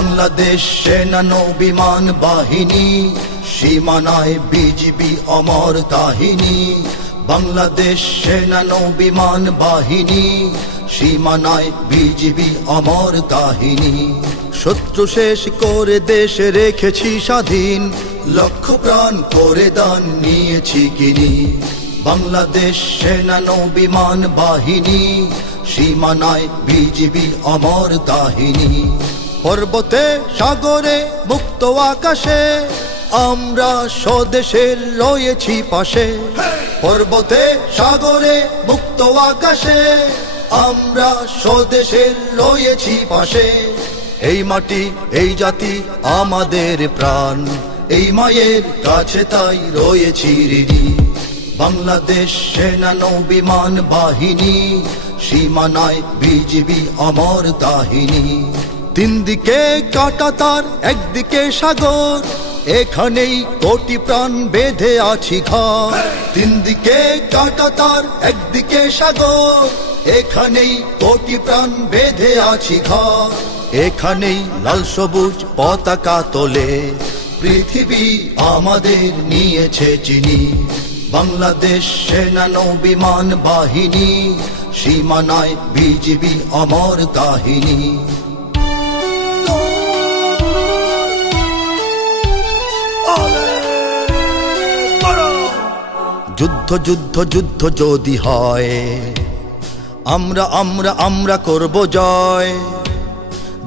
বাংলাদেশ সেনা নৌ বিমান বাহিনী, সীমানায় বিজিবি অমর কাহিনী। বাংলাদেশ সেনা নৌ বিমান বাহিনী, সীমানায় বিজিবি অমর কাহিনী। শত্রু শেষ করে দেশ রেখেছি স্বাধীন, লক্ষ প্রাণ করে দান নিয়েছি কিনি। বাংলাদেশ সেনা নৌ বিমান বাহিনী, সীমানায় বিজিবি অমর কাহিনী। পর্বতে সাগরে মুক্ত আকাশে, আমরা স্বদেশের রয়েছি পাশে। পর্বতে সাগরে মুক্ত আকাশে, আমরা স্বদেশের রয়েছি পাশে। এই মাটি এই জাতি আমাদের প্রাণ, এই মায়ের কাছে তাই রয়েছি ঋণী। বাংলাদেশ সেনা নৌ বিমান বাহিনী, সীমানায় বিজিবি অমর কাহিনী। তিন দিকে কাঁটাতার একদিকে সাগর, এখানেই কোটি প্রাণ বেঁধে আছি ঘর। তিন দিকে কাঁটাতার একদিকে সাগর, এখানেই কোটি প্রাণ বেঁধে আছি ঘর। এখানেই লাল সবুজ পতাকা তোলে, পৃথিবী আমাদের নিয়েছে চিনি। বাংলাদেশ সেনা নৌ বিমান বাহিনী, সীমানায় বিজিবি অমর কাহিনী। যুদ্ধ যুদ্ধ যুদ্ধ যদি হয়, আমরা আমরা আমরা করব জয়।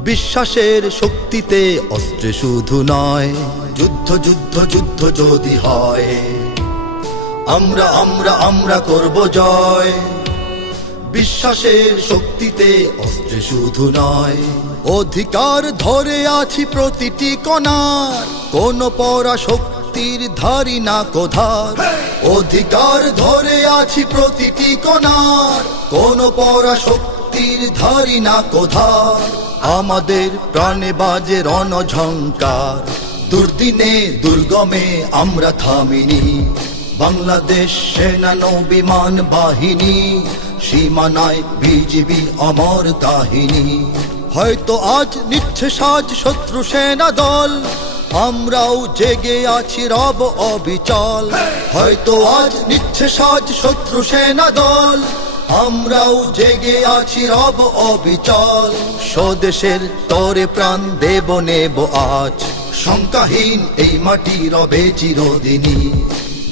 বিশ্বাসের শক্তিতে অস্ত্রে শুধু নয়। যুদ্ধ যুদ্ধ যুদ্ধ যদি হয়, আমরা আমরা আমরা করব জয়। বিশ্বাসের শক্তিতে অস্ত্রে শুধু নয়। অধিকার ধরে আছি প্রতিটি কণার, কোন পরাশক্তির ধারি না কোধার। অধিকার ধরে আছি প্রতিটি কণার, কোন পরাশক্তির ধারি না কোধার। আমাদের প্রাণে বাজে রণঝঙ্কার, দুর্দিনে দুর্গমে আমরা থামিনি। বাংলাদেশ সেনা নৌ বিমান বাহিনী, সীমানায় বিজিবি অমর কাহিনী। হয়তো আজ নিচ্ছে সাজ শত্রু সেনা দল, আমরাও জেগে আছি রব অবিচল। হয়তো আজ নিচ্ছে সাজ শত্রু সেনা দল, আমরাও জেগে আছি রব অবিচল। স্বদেশের তরে প্রাণ দেব নেব আজ, শঙ্কাহীন এই মাটি রবে চিরদিনী।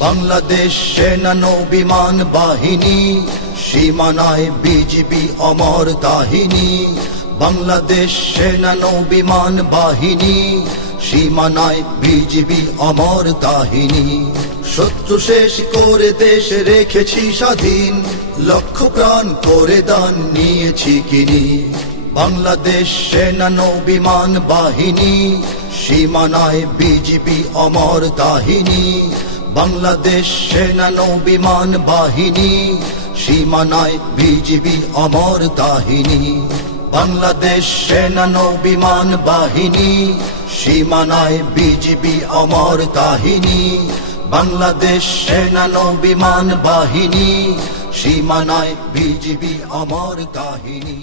বাংলাদেশ সেনা নৌ বিমান বাহিনী, সীমানায় বিজিবি অমর কাহিনী। বাংলাদেশ সেনা নৌ বিমান বাহিনী, সীমানায় বিজিবি অমর কাহিনী। শত্রু শেষ করে দেশ রেখেছি স্বাধীন, লক্ষ প্রাণ করে দান নিয়েছি কিনি। বাংলাদেশ সেনা নৌ বিমান বাহিনী, সীমানায় বিজিবি অমর কাহিনী। বাংলাদেশ সেনা নৌ বিমান বাহিনী, সীমানায় বিজিবি অমর কাহিনী। বাংলাদেশ সেনা নৌ বিমান বাহিনী, সীমানায় বিজিবি অমর কাহিনী। বাংলাদেশ সেনা নৌ বিমান বাহিনী, সীমানায় বিজিবি অমর কাহিনী।